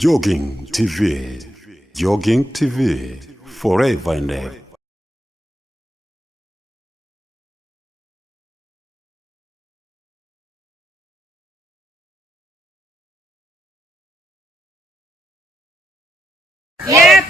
Jogging TV. Jogging TV. Forever and ever. Yep.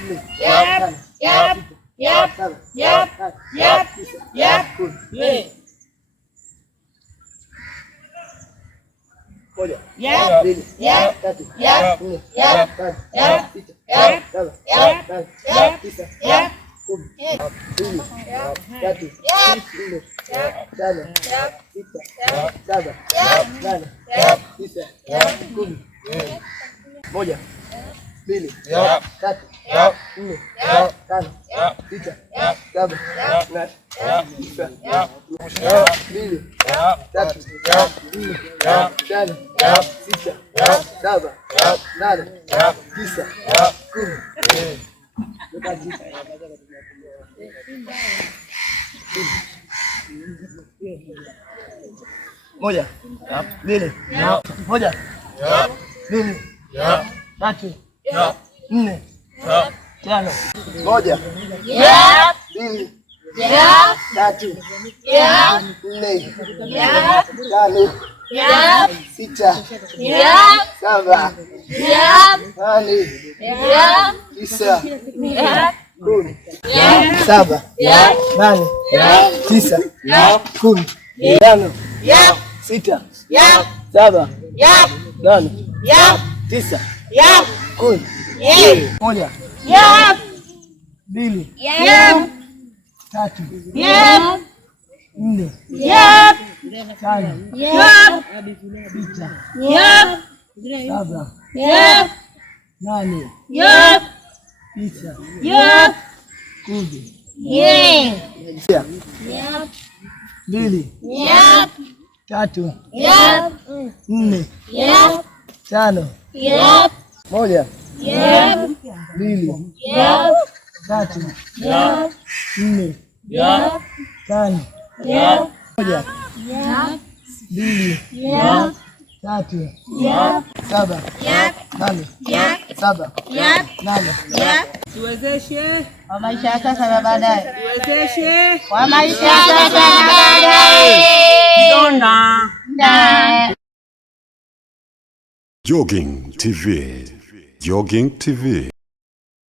Moja, mbili, moja, mbili, tatu, nne, tano, moja, mbili, tatu, nne, tano, sita, saba, nane, tisa, kumi, saba, nane, tisa, kumi, tano, sita, saba, nane, tisa, kumi, moja, mbili, tatu, nne, tano, sita, saba, nane, tisa, kumi, mbili, tatu, nne, tano, moja, mbili, tatu, nne, tano, moja, mbili, tatu, saba, nane, saba, nane. Tuwezeshe kwa maisha ya sasa na baadaye. Tuwezeshe Kwa maisha ya sasa na baadaye. Jogging TV. Jogging TV.